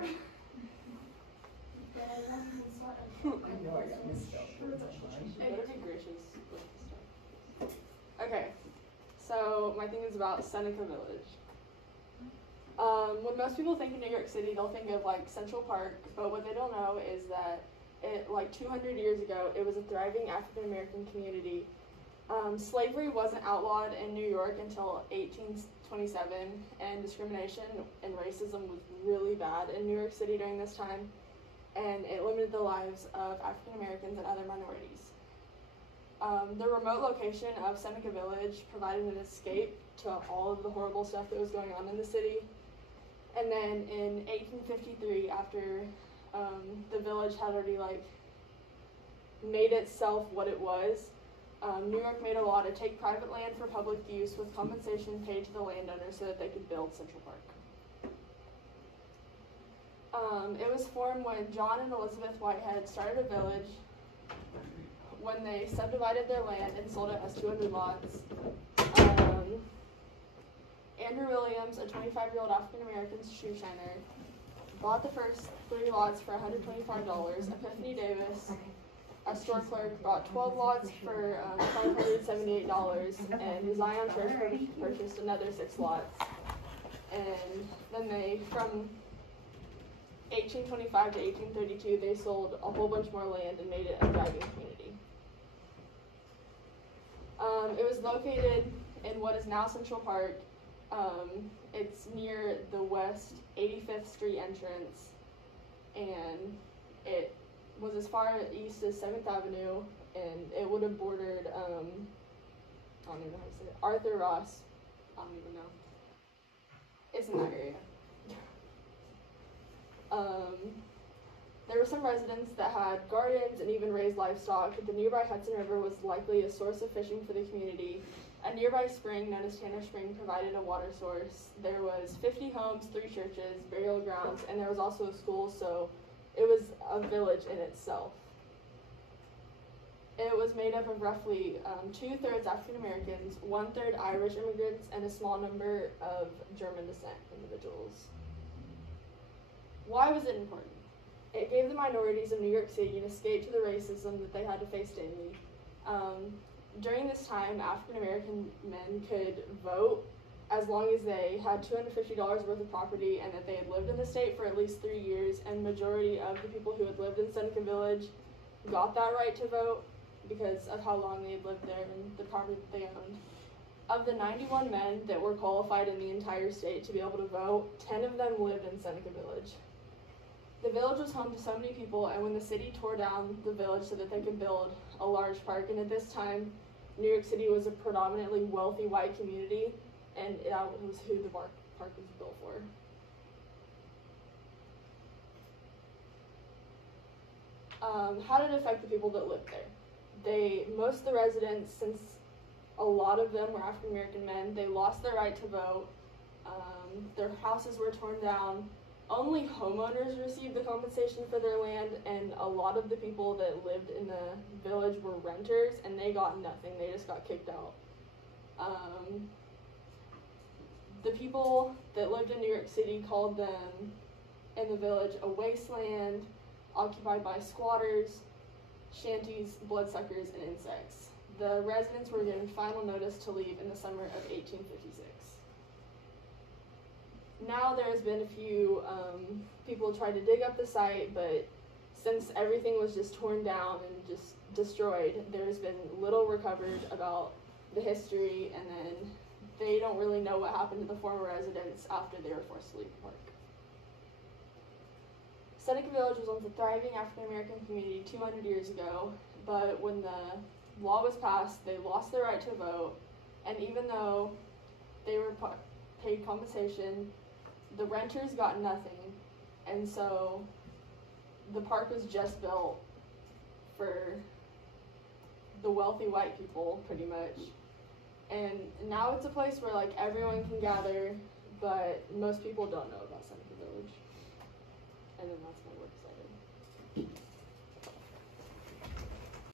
I know I got misspelled. Better be gracious with the stuff. Okay, so my thing is about Seneca Village. When most people think of New York City, they'll think of like Central Park, but what they don't know is that like 200 years ago, it was a thriving African American community. Slavery wasn't outlawed in New York until 1827, and discrimination and racism was really bad in New York City during this time, and it limited the lives of African Americans and other minorities. The remote location of Seneca Village provided an escape to all of the horrible stuff that was going on in the city. And then in 1853, after the village had already made itself what it was, New York made a law to take private land for public use with compensation paid to the landowner so that they could build Central Park. It was formed when John and Elizabeth Whitehead started a village when they subdivided their land and sold it as 200 lots. Andrew Williams, a 25-year-old African-American shoe shiner, bought the first 3 lots for $125. Epiphany Davis, a store clerk, bought 12 lots for $578, and the Zion Church purchased another 6 lots. And then from 1825 to 1832, they sold a whole bunch more land and made it a thriving community. It was located in what is now Central Park. It's near the West 85th Street entrance, and it was as far east as 7th Avenue, and it would have bordered, I don't even know how to say it, Arthur Ross, I don't even know. It's in that area. There were some residents that had gardens and even raised livestock. The nearby Hudson River was likely a source of fishing for the community. A nearby spring, known as Tanner Spring, provided a water source. There was 50 homes, 3 churches, burial grounds, and there was also a school, so it was a village in itself. It was made up of roughly 2/3 African Americans, 1/3 Irish immigrants, and a small number of German descent individuals. Why was it important? It gave the minorities of New York City an escape to the racism that they had to face daily. During this time, African American men could vote as long as they had $250 worth of property and that they had lived in the state for at least 3 years, and majority of the people who had lived in Seneca Village got that right to vote because of how long they had lived there and the property that they owned. Of the 91 men that were qualified in the entire state to be able to vote, 10 of them lived in Seneca Village. The village was home to so many people, and when the city tore down the village so that they could build a large park, and at this time, New York City was a predominantly wealthy white community, and that was who the park was built for. How did it affect the people that lived there? Most of the residents, since a lot of them were African American men, they lost their right to vote. Their houses were torn down. Only homeowners received the compensation for their land, and a lot of the people that lived in the village were renters, and they got nothing. They just got kicked out. The people that lived in New York City called them in the village a wasteland, occupied by squatters, shanties, bloodsuckers, and insects. The residents were given final notice to leave in the summer of 1856. Now there's been a few people tried to dig up the site, but since everything was just torn down and just destroyed, there's been little recovered about the history, and then they don't really know what happened to the former residents after they were forced to leave the park. Seneca Village was once a thriving African American community 200 years ago, but when the law was passed, they lost their right to vote, and even though they were paid compensation, the renters got nothing, and so the park was just built for the wealthy white people, pretty much. And now it's a place where everyone can gather, but most people don't know about Seneca Village. And then that's my work.